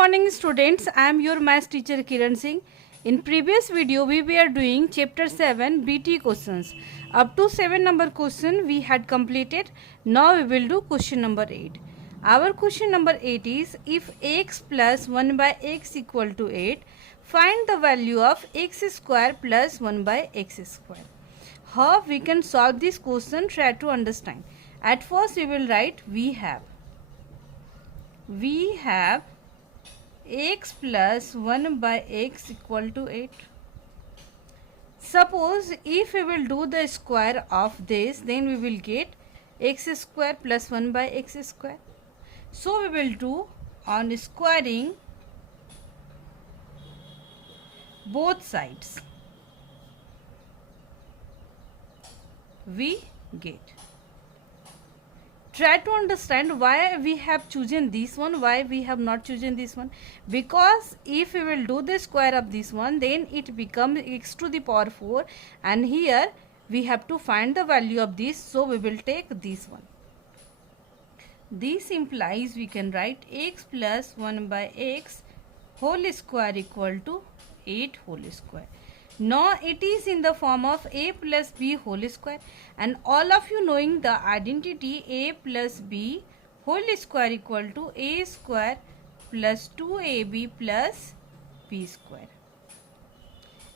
morning students, I am your maths teacher Kiran Singh. In previous video we were doing chapter 7 BT questions. Up to 7 number question we had completed. Now we will do question number 8. Our question number 8 is, if x plus 1 by x equal to 8, find the value of x square plus 1 by x square. How we can solve this question? Try to understand. At first we will write we have x plus 1 by x equal to 8. Suppose if we will do the square of this, then we will get x square plus 1 by x square. So we will do on squaring both sides, we get. Try to understand why we have chosen this one, why we have not chosen this one. Because if we will do the square of this one, then it becomes x to the power 4, and here we have to find the value of this, so we will take this one. This implies we can write x plus 1 by x whole square equal to 8 whole square. Now it is in the form of a plus b whole square, and all of you knowing the identity a plus b whole square equal to a square plus 2ab plus b square.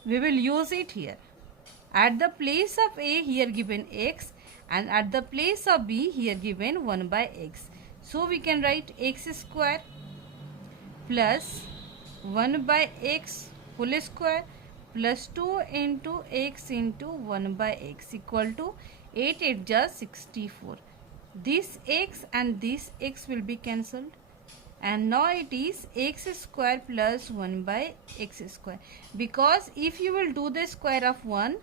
We will use it here. At the place of a here given x, and at the place of b here given 1 by x. So we can write x square plus 1 by x whole square plus 2 into x into 1 by x equal to 8 8 just 64. This x and this x will be cancelled, and now it is x square plus 1 by x square. Because if you will do the square of 1,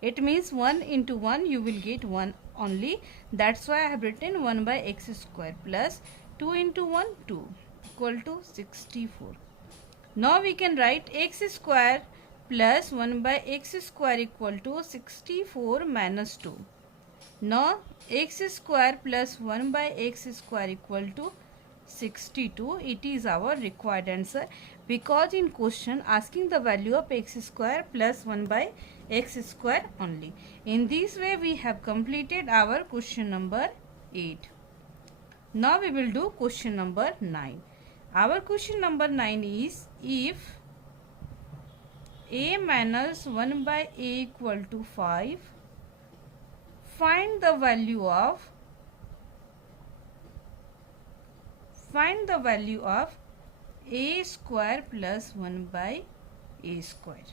it means 1 into 1 you will get 1 only. That's why I have written 1 by x square plus 2 into 1 2 equal to 64. Now we can write x square plus 1 by x square equal to 64 minus 2. Now x square plus 1 by x square equal to 62. It is our required answer, because in question asking the value of x square plus 1 by x square only. In this way we have completed our question number 8. Now we will do question number 9. Our question number 9 is, if a minus 1 by a equal to 5, find the value of a square plus 1 by a square.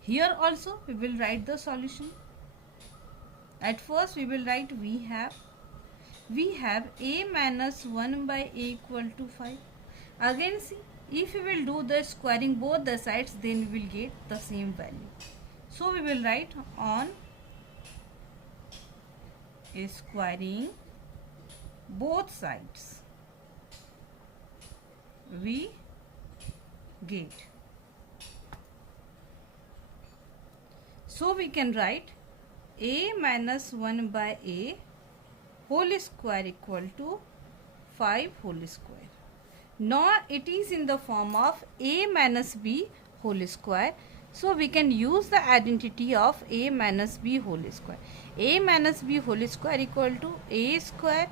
Here also we will write the solution. At first we will write we have a minus 1 by a equal to 5. Again see, if we will do the squaring both the sides, then we will get the same value. So we will write on squaring both sides, we get. So we can write a minus 1 by a whole square equal to 5 whole square. Now it is in the form of a minus b whole square. So we can use the identity of a minus b whole square. A minus b whole square equal to a square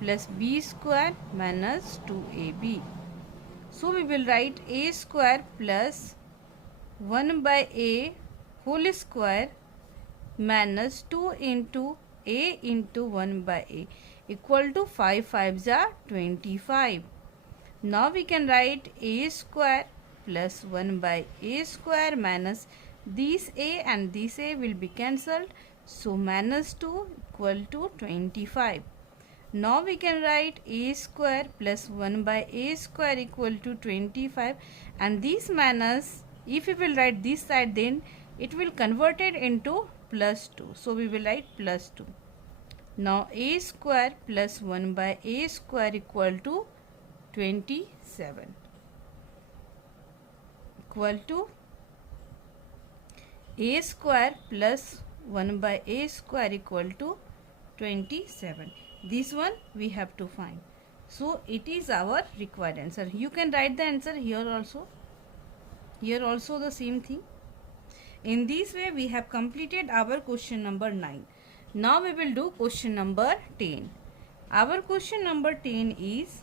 plus b square minus 2ab. So we will write a square plus 1 by a whole square minus 2 into a into 1 by a equal to 5 5s are 25. Now we can write a square plus 1 by a square minus this a and this a will be cancelled. So minus 2 equal to 25. Now we can write a square plus 1 by a square equal to 25, and this minus, if we will write this side, then it will convert it into plus 2. So we will write plus 2. Now a square plus 1 by a square equal to 27 equal to a square plus 1 by a square equal to 27. This one we have to find. So it is our required answer. You can write the answer here also. Here also the same thing. In this way we have completed our question number 9. Now we will do question number 10. Our question number 10 is,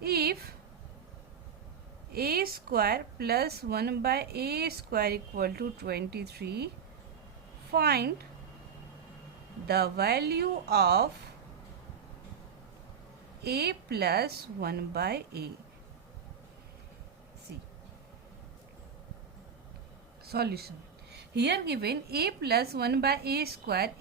if a square plus 1 by a square equal to 23, find the value of a plus 1 by a. See. Solution. Here given a plus 1 by a square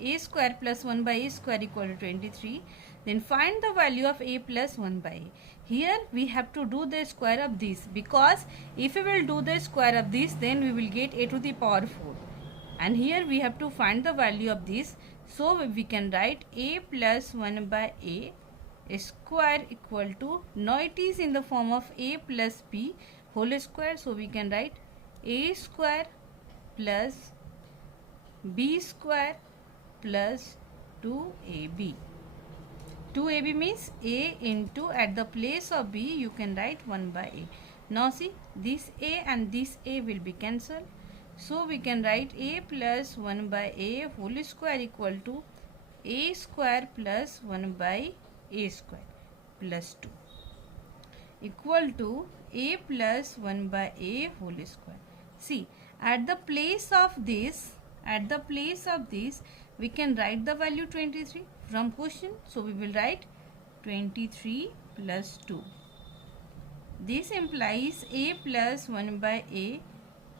plus 1 by a square equal to 23. Then find the value of a plus 1 by a. Here we have to do the square of this, because if we will do the square of this, then we will get a to the power 4. And here we have to find the value of this. So we can write a plus 1 by a square equal to, now it is in the form of a plus b whole square. So we can write a square plus b square plus 2ab. 2ab means a into, at the place of b you can write 1 by a. Now see, this a and this a will be cancelled. So we can write a plus 1 by a whole square equal to a square plus 1 by a square plus 2 equal to a plus 1 by a whole square. See, at the place of this, we can write the value 23 from question. So we will write 23 plus 2. This implies a plus 1 by a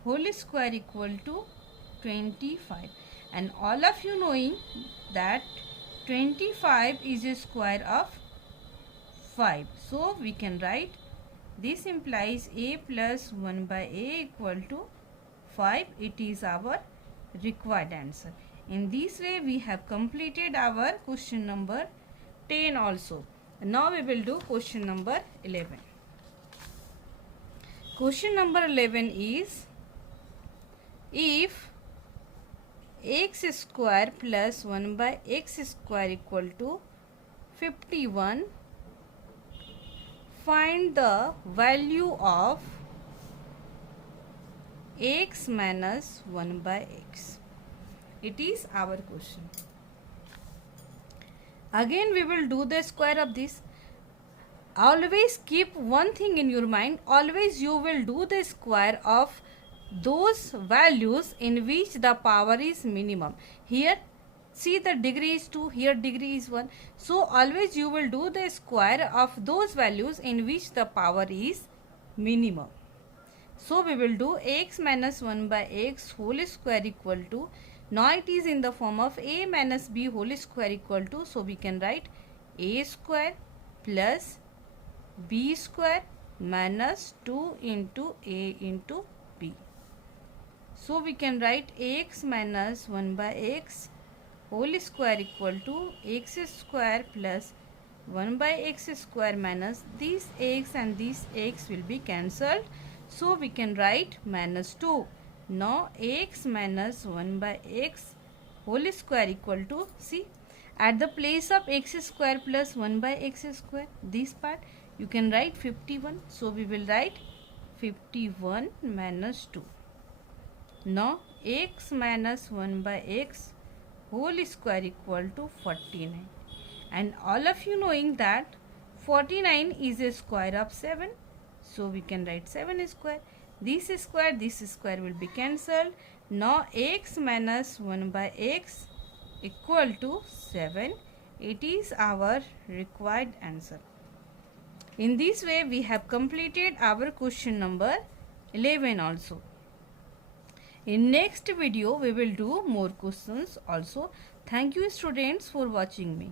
whole square equal to 25. And all of you knowing that 25 is a square of 5. So we can write, this implies a plus 1 by a equal to 5. It is our required answer. In this way we have completed our question number 10 also. Now we will do question number 11. Question number 11 is, if x square plus 1 by x square equal to 51, find the value of x minus 1 by x. It is our question. Again we will do the square of this. Always keep one thing in your mind. Always you will do the square of those values in which the power is minimum. Here see, the degree is 2, here degree is 1. So always you will do the square of those values in which the power is minimum. So we will do x minus 1 by x whole square equal to, now it is in the form of a minus b whole square equal to, so we can write a square plus b square minus 2 into a into b. So we can write x minus 1 by x whole square equal to x square plus 1 by x square minus, these x and these x will be cancelled. So we can write minus 2. Now x minus 1 by x whole square equal to, see, at the place of x square plus 1 by x square, this part you can write 51. So we will write 51 minus 2. Now x minus 1 by x whole square equal to 49. And all of you knowing that 49 is a square of 7. So we can write 7 square. This square will be cancelled. Now x minus 1 by x equal to 7. It is our required answer. In this way we have completed our question number 11 also. In next video we will do more questions also. Thank you students for watching me.